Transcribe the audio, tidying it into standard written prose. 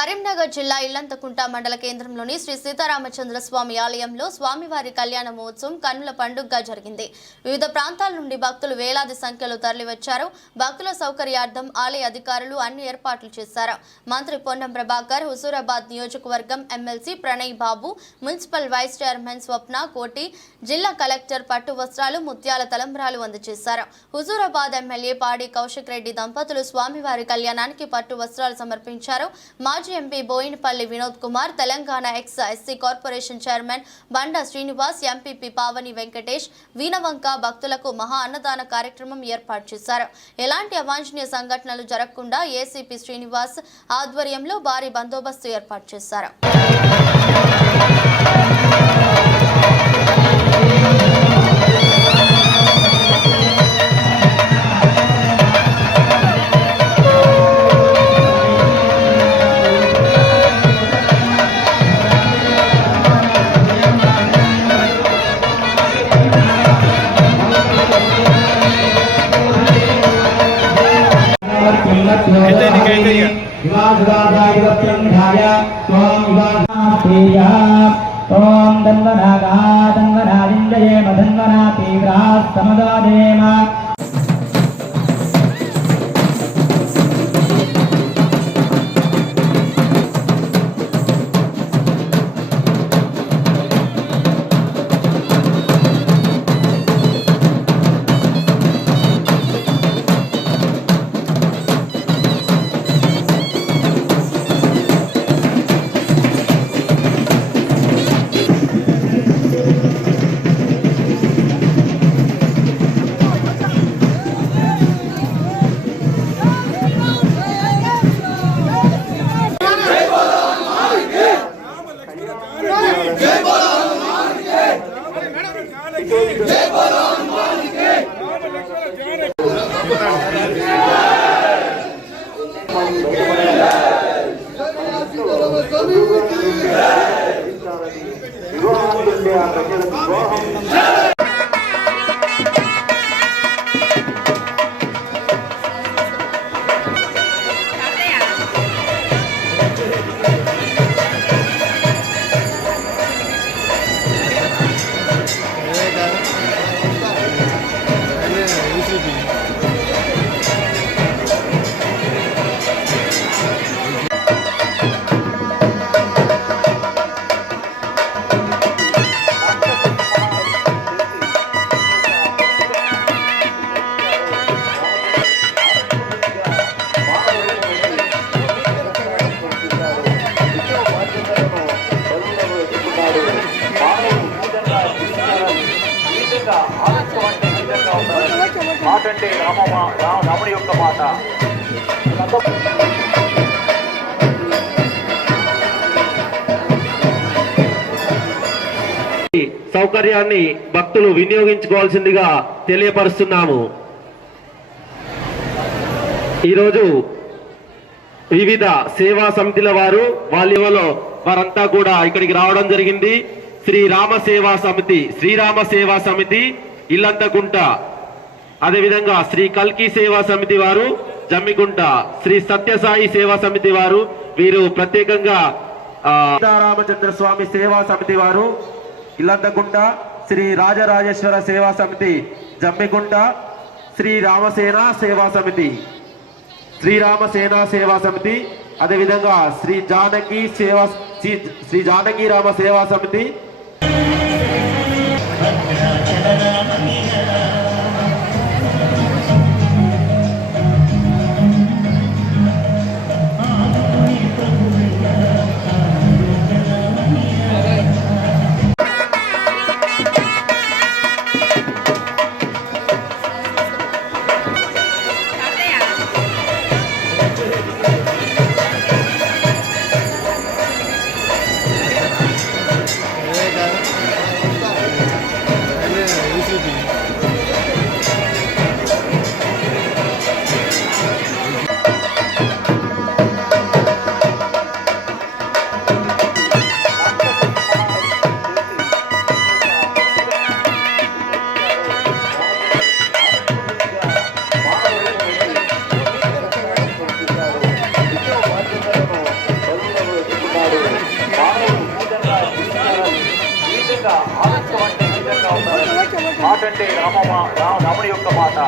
కరీంనగర్ జిల్లా ఇల్లంతకుంట మండల కేంద్రంలోని శ్రీ సీతారామచంద్ర స్వామి ఆలయంలో స్వామివారి కళ్యాణ మహోత్సవం కన్నుల పండుగగా జరిగింది. వివిధ ప్రాంతాల నుండి భక్తులు వేలాది సంఖ్యలో తరలివచ్చారు. భక్తుల సౌకర్యార్థం ఆలయ అధికారులు అన్ని ఏర్పాట్లు చేశారు. మంత్రి పొన్నం ప్రభాకర్, హుజూరాబాద్ నియోజకవర్గం ఎమ్మెల్సీ ప్రణయ్ బాబు, మున్సిపల్ వైస్ చైర్మన్ స్వప్న కోటి, జిల్లా కలెక్టర్ పట్టు వస్త్రాలు, ముత్యాల తలంబ్రాలు అందజేశారు. హుజూరాబాద్ ఎమ్మెల్యే పాడి కౌశిక్ రెడ్డి దంపతులు స్వామివారి కళ్యాణానికి పట్టు వస్త్రాలు సమర్పించారు. మాజీ MP Boinapalli Vinod Kumar, Telangana ex SC corporation chairman Banda Srinivas, MPP Pavani Venkatesh, Veenavanka భక్తులకు మహా అన్నదాన కార్యక్రమం ఏర్పాటు చేశారు. ఎలాంటి అవాంఛనీయ సంఘటనలు జరగకుండా ఏసీపీ శ్రీనివాస్ ఆధ్వర్యంలో భారీ బందోబస్తు ఏర్పాటు చేశారు. ओम धन्वनागा धन्वनादिंजयेम धन्वना तीव्राः समदादेम మాటంటే రాముడి యొక్క మాట. సౌకర్యాన్ని భక్తులు వినియోగించుకోవాల్సిందిగా తెలియపరుస్తున్నాము. ఈరోజు వివిధ సేవా సమితిల వారంతా కూడా ఇక్కడికి రావడం జరిగింది. శ్రీరామ సేవా సమితి ఇల్లంతకుంట, అదేవిధంగా శ్రీ కల్కి సేవా సమితి వారు జమ్మికుంట, శ్రీ సత్యసాయి సేవా సమితి వారు, వీరు ప్రత్యేకంగా సీతారామచంద్ర స్వామి సేవా సమితి వారు ఇల్లంతకుంట, శ్రీ రాజరాజేశ్వర సేవా సమితి జమ్మికుంట, శ్రీరామసేన సేవా సమితి, అదేవిధంగా శ్రీ జానకి రామ సేవా సమితి, ఎందుకంటే రాముని యొక్క మాట